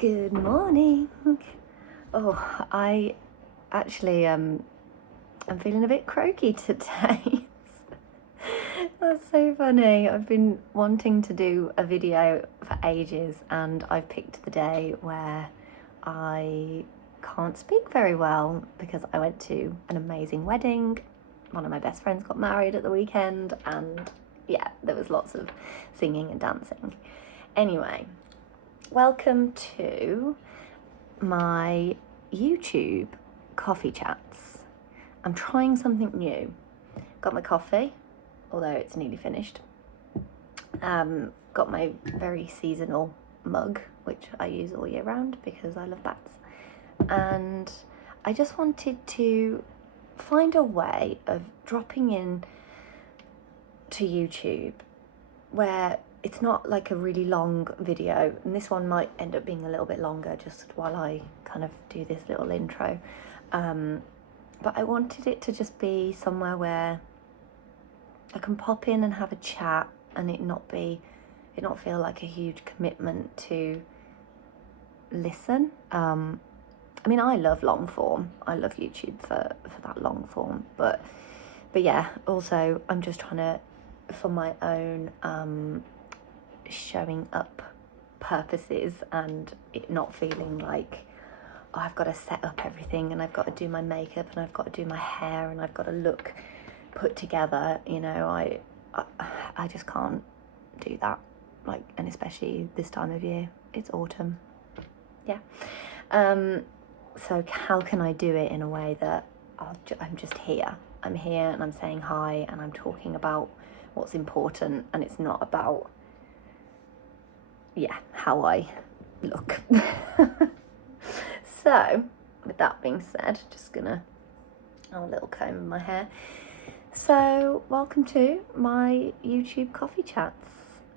Good morning. Oh, I actually I'm feeling a bit croaky today. That's so funny. I've been wanting to do a video for ages and I've picked the day where I can't speak very well because I went to an amazing wedding. One of my best friends got married at the weekend and yeah, there was lots of singing and dancing. Anyway, welcome to my YouTube coffee chats. I'm trying something new. Got my coffee, although it's nearly finished. Got my very seasonal mug, which I use all year round because I love bats. And I just wanted to find a way of dropping in to YouTube where it's not like a really long video, and this one might end up being a little bit longer just while I kind of do this little intro, but I wanted it to just be somewhere where I can pop in and have a chat and it not feel like a huge commitment to listen. I mean, I love long form. I love YouTube for that long form, but yeah, also I'm just trying to, for my own showing up purposes and it not feeling like, oh, I've got to set up everything and I've got to do my makeup and I've got to do my hair and I've got to look put together, you know, I just can't do that, like, and especially this time of year, it's autumn. Yeah. So how can I do it in a way that I'm just here, I'm here and I'm saying hi and I'm talking about what's important and it's not about how I look. So with that being said, just gonna have a little comb in my hair. So welcome to my YouTube coffee chats,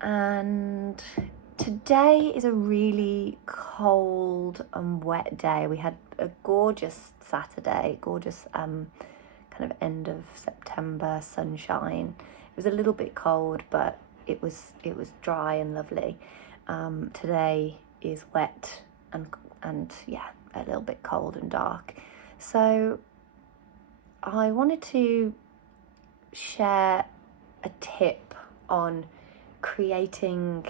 and today is a really cold and wet day. We had a gorgeous Saturday, gorgeous kind of end of September sunshine. It was a little bit cold, but it was dry and lovely. Today is wet and yeah, a little bit cold and dark. So I wanted to share a tip on creating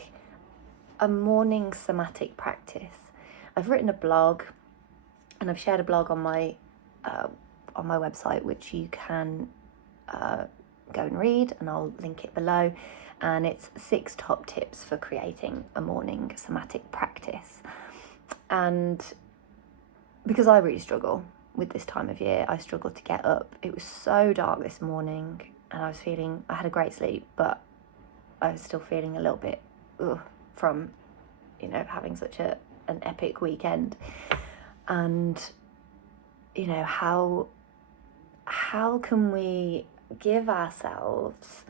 a morning somatic practice. I've written a blog and I've shared a blog on my website, which you can go and read, and I'll link it below. And it's 6 top tips for creating a morning somatic practice. And because I really struggle with this time of year, I struggle to get up. It was so dark this morning and I had a great sleep, but I was still feeling a little bit from, you know, having such an epic weekend. And, you know, how can we give ourselves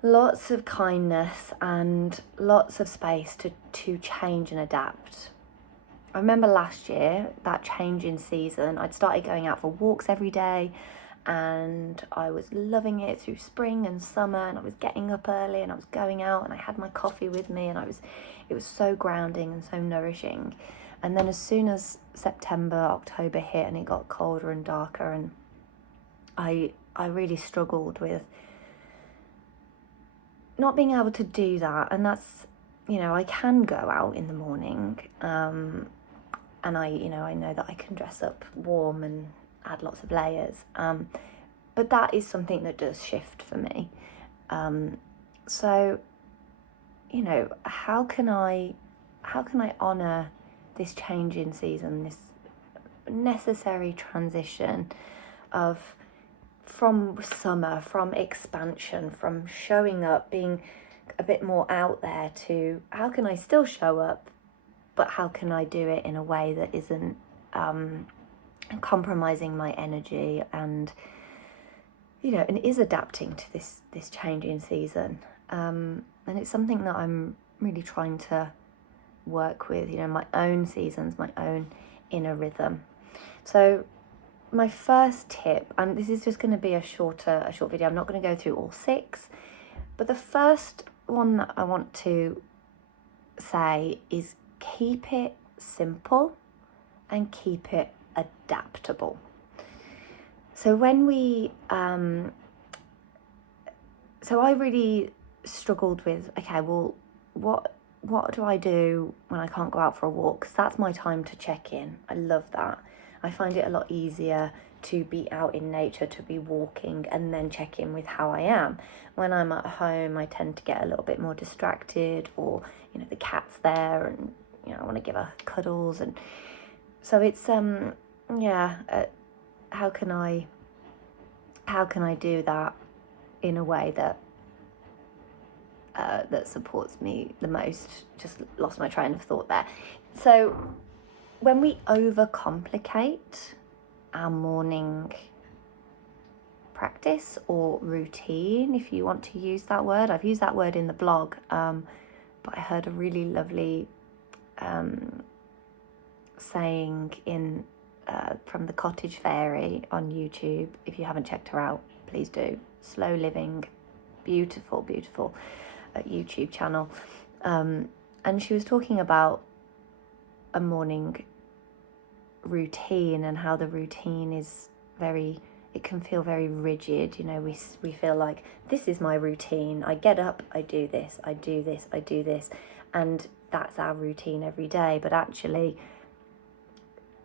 lots of kindness and lots of space to change and adapt? I remember last year, that change in season, I'd started going out for walks every day and I was loving it through spring and summer, and I was getting up early and I was going out and I had my coffee with me and it was so grounding and so nourishing. And then as soon as September, October hit and it got colder and darker, and I really struggled with not being able to do that. And that's, you know, I can go out in the morning, and I know that I can dress up warm and add lots of layers, but that is something that does shift for me. So, you know, how can I honor this change in season, this necessary transition from summer, from expansion, from showing up, being a bit more out there, to how can I still show up, but how can I do it in a way that isn't compromising my energy, and, you know, and is adapting to this change in season. And it's something that I'm really trying to work with, you know, my own seasons, my own inner rhythm. So my first tip, and this is just going to be a short video, I'm not going to go through all 6, but the first one that I want to say is keep it simple and keep it adaptable. So when we, so I really struggled with, okay, well, what do I do when I can't go out for a walk? Because that's my time to check in. I love that. I find it a lot easier to be out in nature, to be walking and then check in with how I am. When I'm at home, I tend to get a little bit more distracted, or, you know, the cat's there and, you know, I want to give her cuddles. And so it's, how can I do that in a way that that supports me the most? Just lost my train of thought there. So when we overcomplicate our morning practice or routine, if you want to use that word, I've used that word in the blog, but I heard a really lovely saying in from the Cottage Fairy on YouTube. If you haven't checked her out, please do. Slow Living, beautiful YouTube channel, and she was talking about a morning routine and how the routine is it can feel very rigid. You know, we feel like, this is my routine, I get up, I do this, I do this, I do this, and that's our routine every day. But actually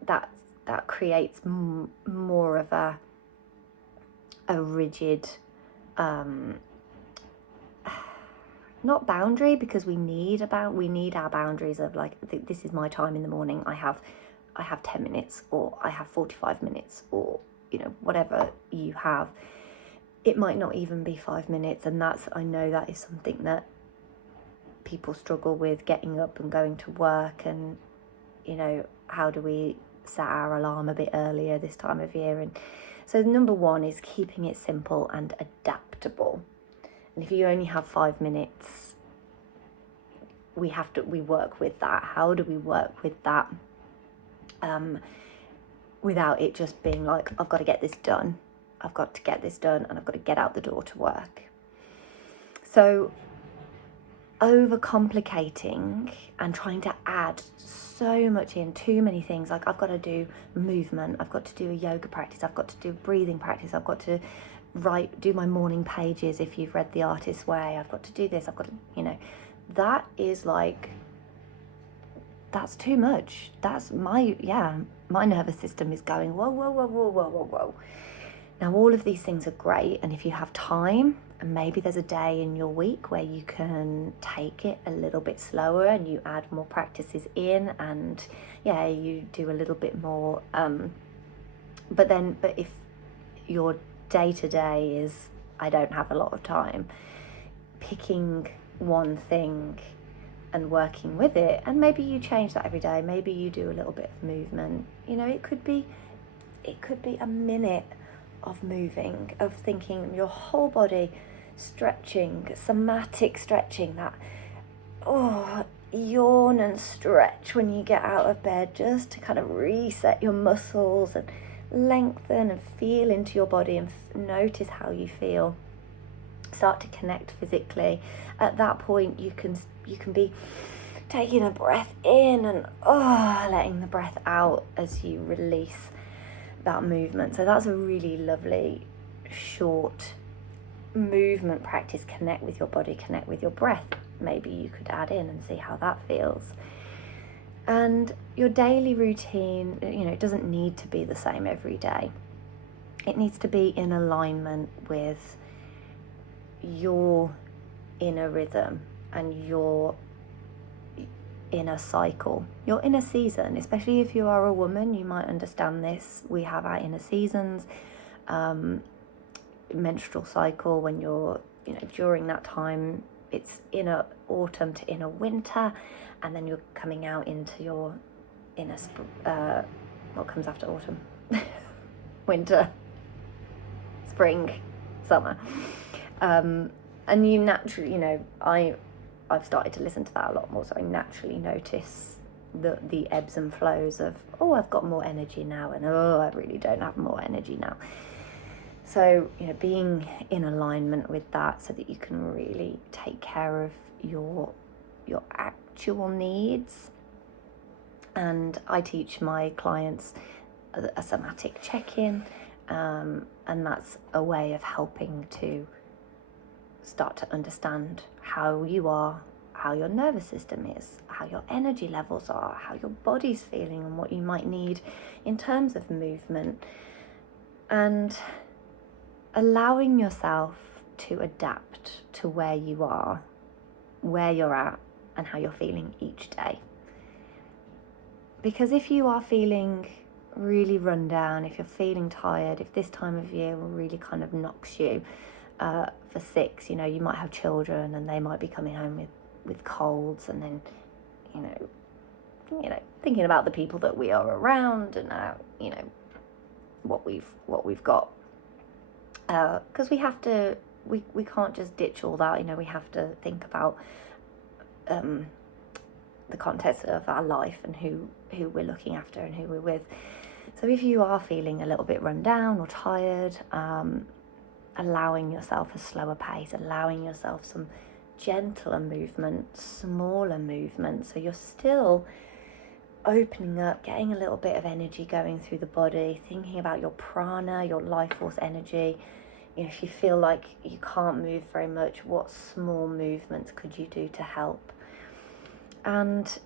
that creates more of a rigid, not boundary, because we need our boundaries of like, this is my time in the morning, I have 10 minutes, or I have 45 minutes, or, you know, whatever you have. It might not even be 5 minutes, and I know that is something that people struggle with, getting up and going to work. And, you know, how do we set our alarm a bit earlier this time of year? And so number one is keeping it simple and adaptable. And if you only have 5 minutes, we work with that. How do we work with that without it just being like, I've got to get this done, and I've got to get out the door to work? So overcomplicating and trying to add so much in, too many things, like I've got to do movement, I've got to do a yoga practice, I've got to do breathing practice, I've got to do my morning pages if you've read The Artist's Way, I've got to do this, I've got to, you know, that is like, that's too much. That's my nervous system is going whoa. Now all of these things are great, and if you have time, and maybe there's a day in your week where you can take it a little bit slower and you add more practices in, and you do a little bit more, but if your day-to-day is, I don't have a lot of time, picking one thing and working with it, and maybe you change that every day, maybe you do a little bit of movement, you know, it could be a minute of moving, of thinking your whole body, stretching, somatic stretching, that yawn and stretch when you get out of bed, just to kind of reset your muscles and lengthen and feel into your body and notice how you feel. Start to connect physically. At that point, you can be taking a breath in and letting the breath out as you release that movement. So that's a really lovely short movement practice. Connect with your body, connect with your breath. Maybe you could add in and see how that feels. And your daily routine, you know, it doesn't need to be the same every day. It needs to be in alignment with your inner rhythm and your inner cycle, your inner season. Especially if you are a woman, you might understand this. We have our inner seasons, menstrual cycle, when you're, you know, during that time, it's inner autumn to inner winter, and then you're coming out into your inner what comes after autumn? Winter, spring, summer. And you naturally, you know, I've started to listen to that a lot more, so I naturally notice the ebbs and flows of, I've got more energy now, and I really don't have more energy now. So, you know, being in alignment with that so that you can really take care of your actual needs. And I teach my clients a somatic check-in, and that's a way of helping to start to understand how you are, how your nervous system is, how your energy levels are, how your body's feeling, and what you might need in terms of movement, and allowing yourself to adapt to where you are, where you're at, and how you're feeling each day. Because if you are feeling really run down, if you're feeling tired, if this time of year really kind of knocks you for six, you know, you might have children and they might be coming home with colds, and then, you know, thinking about the people that we are around and you know, what we've got, because we have to, we can't just ditch all that, you know, we have to think about the context of our life and who we're looking after and who we're with. So if you are feeling a little bit run down or tired, allowing yourself a slower pace, allowing yourself some gentler movement, smaller movement, so you're still opening up, getting a little bit of energy going through the body, thinking about your prana, your life force energy. You know, if you feel like you can't move very much, what small movements could you do to help? And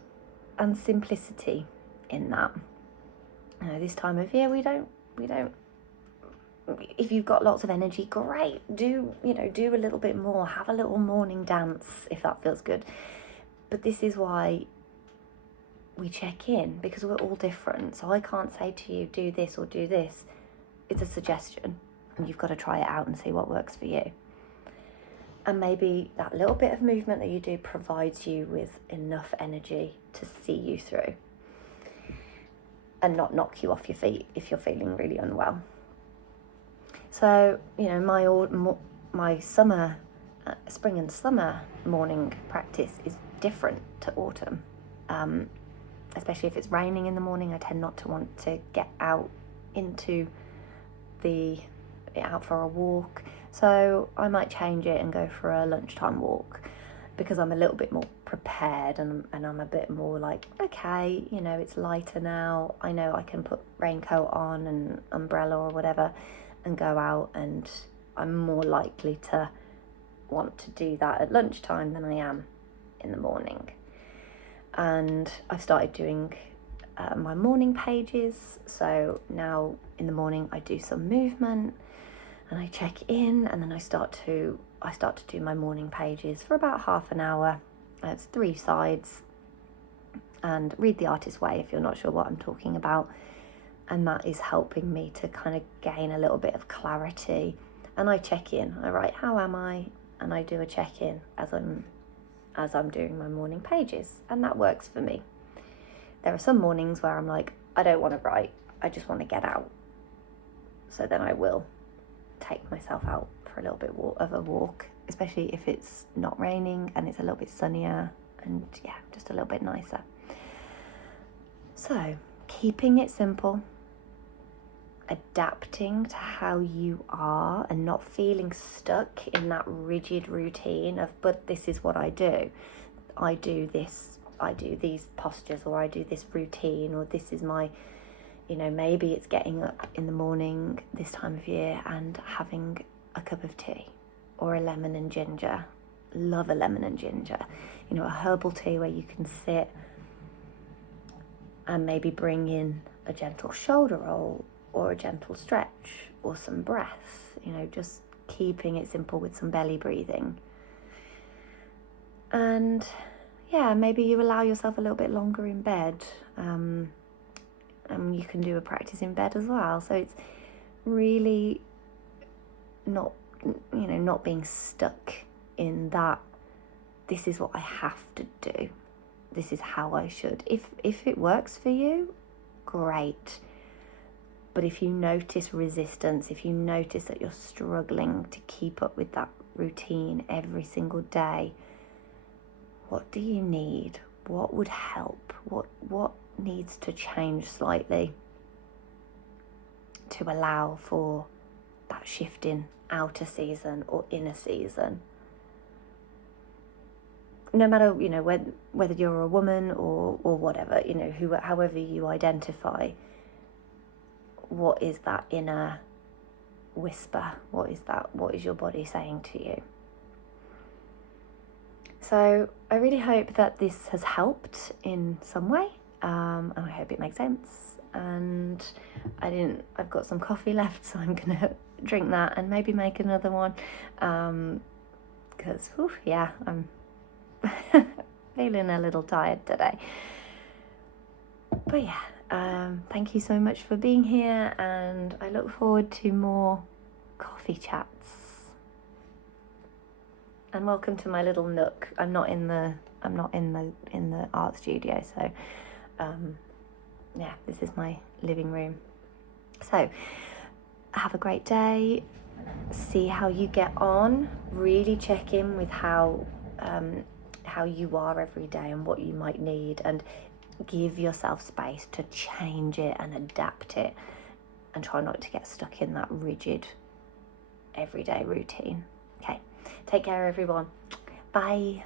simplicity in that. You know, this time of year we don't, if you've got lots of energy, great, do a little bit more, have a little morning dance if that feels good. But this is why we check in, because we're all different. So I can't say to you, do this or do this. It's a suggestion, and you've got to try it out and see what works for you. And maybe that little bit of movement that you do provides you with enough energy to see you through and not knock you off your feet if you're feeling really unwell. So, you know, my summer, spring and summer morning practice is different to autumn. Especially if it's raining in the morning, I tend not to want to get out for a walk. So I might change it and go for a lunchtime walk, because I'm a little bit more prepared and I'm a bit more like, okay, you know, it's lighter now. I know I can put raincoat on and umbrella or whatever and go out, and I'm more likely to want to do that at lunchtime than I am in the morning. And I've started doing my morning pages. So now in the morning I do some movement and I check in, and then I start to do my morning pages for about half an hour. It's 3 sides, and read The Artist's Way if you're not sure what I'm talking about. And that is helping me to kind of gain a little bit of clarity. And I check in, I write, how am I? And I do a check-in as I'm doing my morning pages, and that works for me. There are some mornings where I'm like, I don't want to write, I just want to get out. So then I will take myself out for a little bit of a walk, especially if it's not raining and it's a little bit sunnier and just a little bit nicer. So keeping it simple, adapting to how you are and not feeling stuck in that rigid routine of, but this is what I do. I do this, I do these postures, or I do this routine, or this is my, you know, maybe it's getting up in the morning this time of year and having a cup of tea or a lemon and ginger. Love a lemon and ginger. You know, a herbal tea where you can sit and maybe bring in a gentle shoulder roll or a gentle stretch or some breath, you know, just keeping it simple with some belly breathing. And maybe you allow yourself a little bit longer in bed. And you can do a practice in bed as well. So it's really not being stuck in that, this is what I have to do, this is how I should. If it works for you, great. But if you notice resistance, if you notice that you're struggling to keep up with that routine every single day, what do you need? What would help? What needs to change slightly to allow for that shift in outer season or inner season? no matter, you know, whether you're a woman or whatever, you know, however you identify, what is that inner whisper? What is your body saying to you? So I really hope that this has helped in some way, and I hope it makes sense. And I've got some coffee left, so I'm gonna drink that and maybe make another one, because yeah, I'm feeling a little tired today. But yeah, thank you so much for being here, and I look forward to more coffee chats. And welcome to my little nook. I'm not in the art studio, so yeah, this is my living room. So have a great day. See how you get on. Really check in with how you are every day and what you might need, and give yourself space to change it and adapt it, and try not to get stuck in that rigid everyday routine. Okay, take care everyone. Bye.